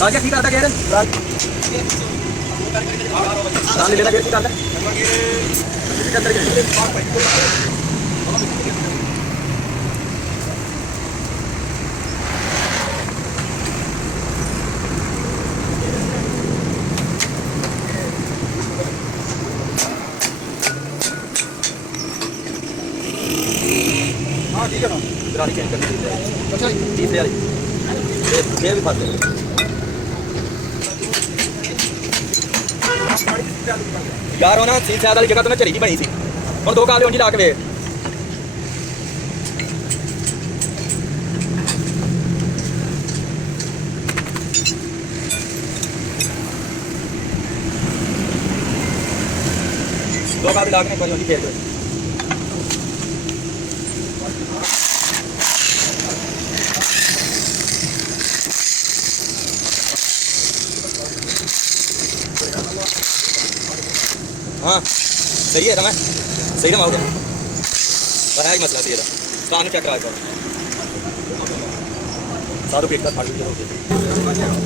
राजा की करता कह रहे रानी लेना गेट की करता हाँ ठीक है ना रानी चेंज कर दी अच्छा 30,000 ये भी फाते यार होना सीट से वाली जगह तो मैं चली बनी थी और 2 काले ला के वे दो काले ला के बनी फेर दो हाँ सही है मैं सही ना माउंट है मसला सही है सामने चेक करा सारू पेट का फाड़ दीजिए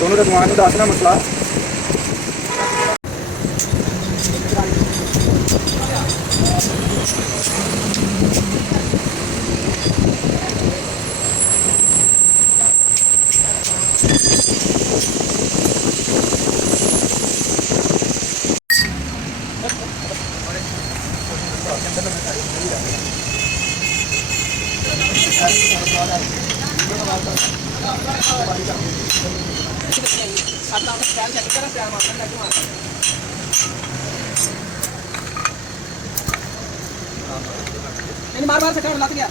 ਤੁਹਾਨੂੰ ਰਜਵਾਨ ਨੂੰ ਦੱਸਣਾ ਮਸਲਾ नहीं मार मार सटा लग गया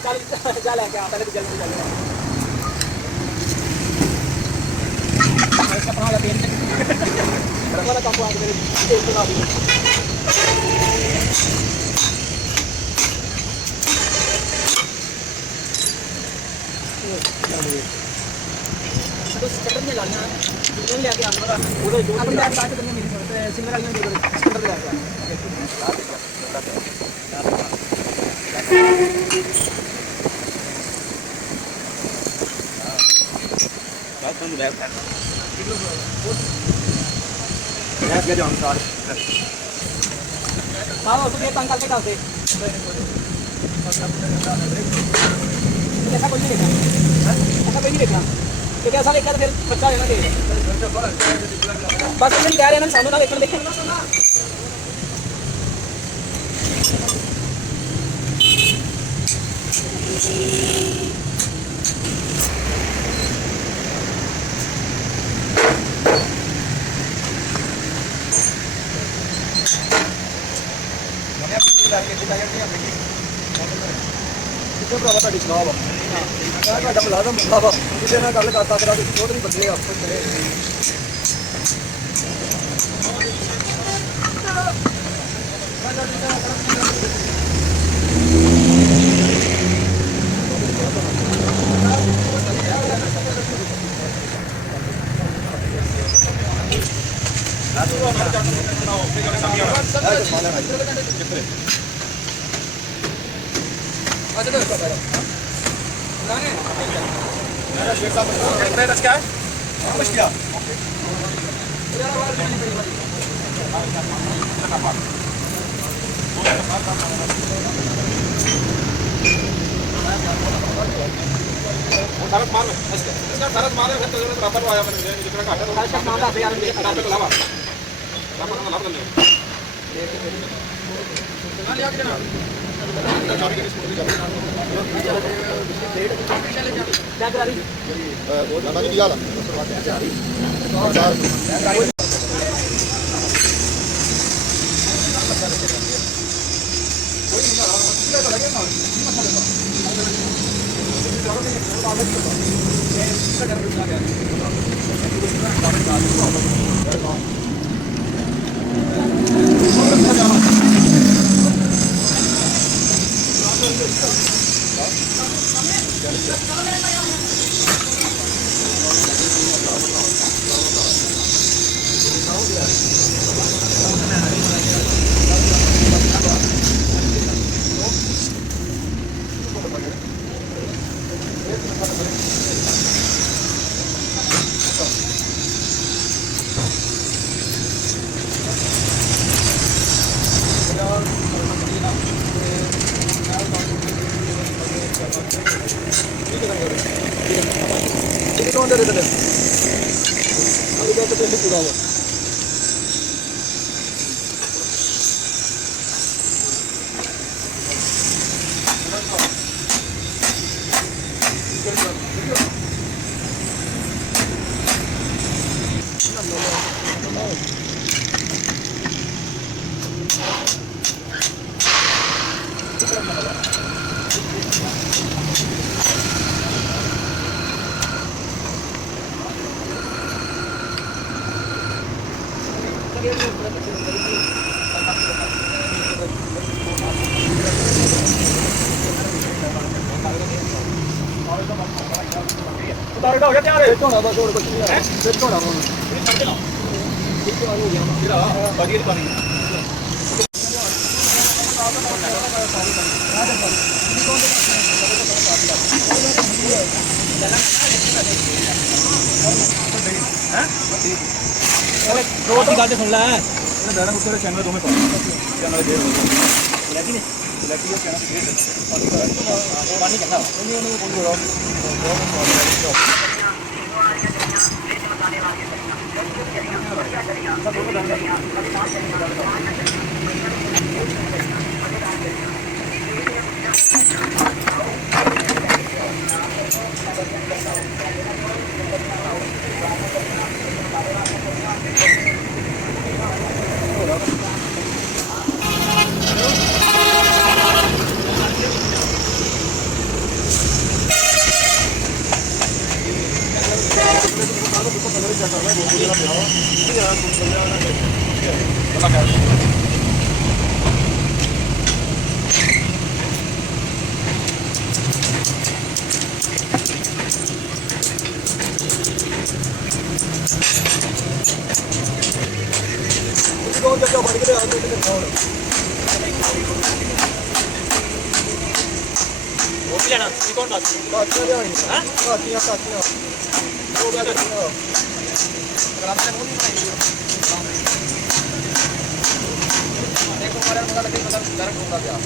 चल जा लेके आता है जल्दी जल्दी कपड़ा वाला पेन वाला काम आ मेरे तेल लगा दी तो स्कटर में लाना है लेके आऊंगा उधर जो अपन बैग काट देंगे मेरी सिंगर वाली में स्कटर लेके हाँ तो ये तंग करके डालते ऐसा कोई नहीं देखना ऐसा कोई नहीं देखना क्योंकि ऐसा देखा तो फिर बच्चा रहना चाहिए बस इन्हें कह रहे हैं ना सामने ना देखना देखें ਭਰਾਵਾ ਤੁਹਾਡੀ ਜਨਾਬ ਆ ਮੈਂ ਤੁਹਾਡਾ ਮੁਲਾਜ਼ਮ ਬੰਦਾ ਵਾ ਕਿਸੇ ਨਾਲ ਗੱਲ ਕਰਦਾ ਕਰਾ ਤੁਸੀਂ ਬਹੁਤ ਨਹੀਂ ਬਦਲੇ ਆਪਸ ਵਿੱਚ टारगेट हो गया तैयार ਝੋਨਾ ਬਸ ਹੋਰ ਕੁਝ ਨਹੀਂ ਹੈ ਫਿਰ ਝੋਨਾ ਹੁਣ है ਦੋ ਦੀ ਗੱਲ ਤੇ ਸੁਣ ਲੈ ਇਹਨੇ ਬੈਣਾ ਉੱਤੇ ਚੈਨਲ ਦੋਵੇਂ ਪਾ ਚੈਨਲ ਦੇ ਲੈਕੀ ਨੇ ਲੈਕੀ ਚੈਨਲ ਦੇ ਪਾਣੀ ਕਹਿੰਦਾ ਉਹਨੂੰ ਕੋਈ ਬੜਾ ਦੋ ਜੱਗਾ ਬੜ ਕੇ ਆ ਤੇ ਖਾਣ ਉਹ ਵੀ ਲੈਣਾ ਕੀ ਕੋਣ ਦੱਸ ਕਾਟੀਆਂ ਲਿਆਣੀ ਹਾਂ ਕਾਟੀਆਂ ਦੋ ਬੈਠ ਗ੍ਰਾਮ ਤੇ ਨਹੀਂ ਬਣਾਈ ਦੇਖੋ ਮਾਰੇ ਪਤਾ ਲੱਗੇ ਪਤਾ ਡਰ ਹੁੰਦਾ ਪਿਆ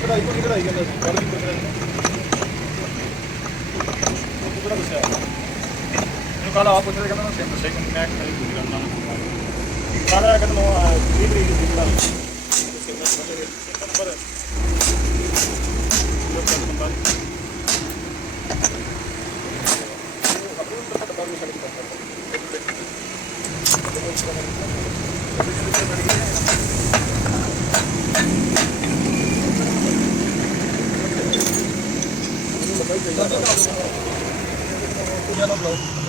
ਕਢਾਈ ਕੋਈ ਕਢਾਈ ਕਹਿੰਦਾ ਸੀ ਕੱਲ ਵੀ ਪੁੱਛਿਆ ਇਹਨੂੰ ਕੱਲ ਆਪ ਪੁੱਛਿਆ ਕਹਿੰਦਾ ਮੈਂ ਸੈਕਿੰਡ ਮੈਂ ਖੜੀ ਪੂਰੀ ਕਰਨਾ ਸਾਰਾ ਕਹਿੰਦਾ ਨੋ 3 ਤਰੀਕ ਦੀ ਦਿੱਤਾ ਨੰਬਰ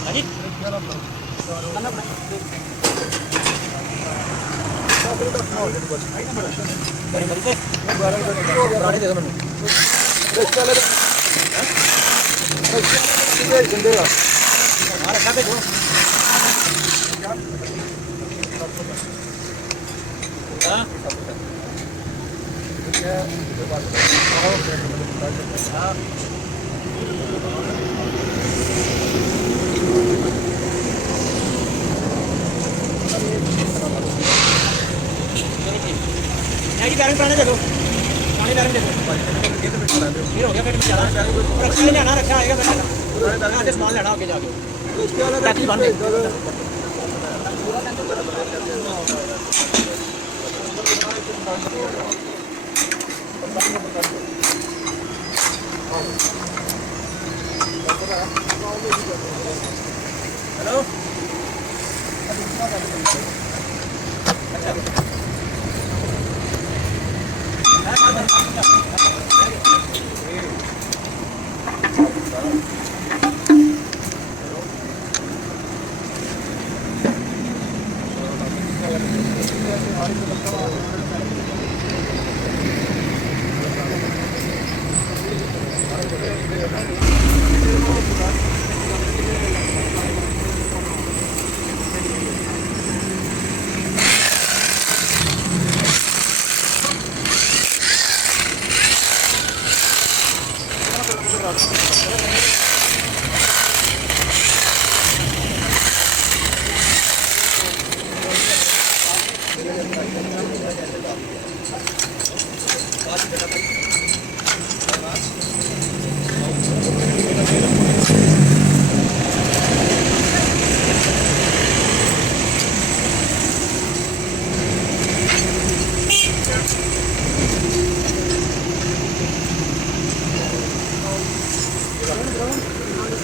ਹਾਂਜੀ ਪੁਰਾਣੇ ਦੇ ਦੋ ਮੈਨੂੰ ਰਿਸ਼ਤਾ ਲੈ ਕਿੰਨੇ ਜਿੰਦੇ ਆ ਆ ਰੱਖਾ ਤੇ ਹਾਂ ਹਾਂ जी बैरंग पुराने दे दो पुराने बैरंग दे दो ये हो गया फिर चला रक्षा ले जाना रक्षा आएगा फिर आगे सामान लेना आगे जाके टैक्सी बंद हेलो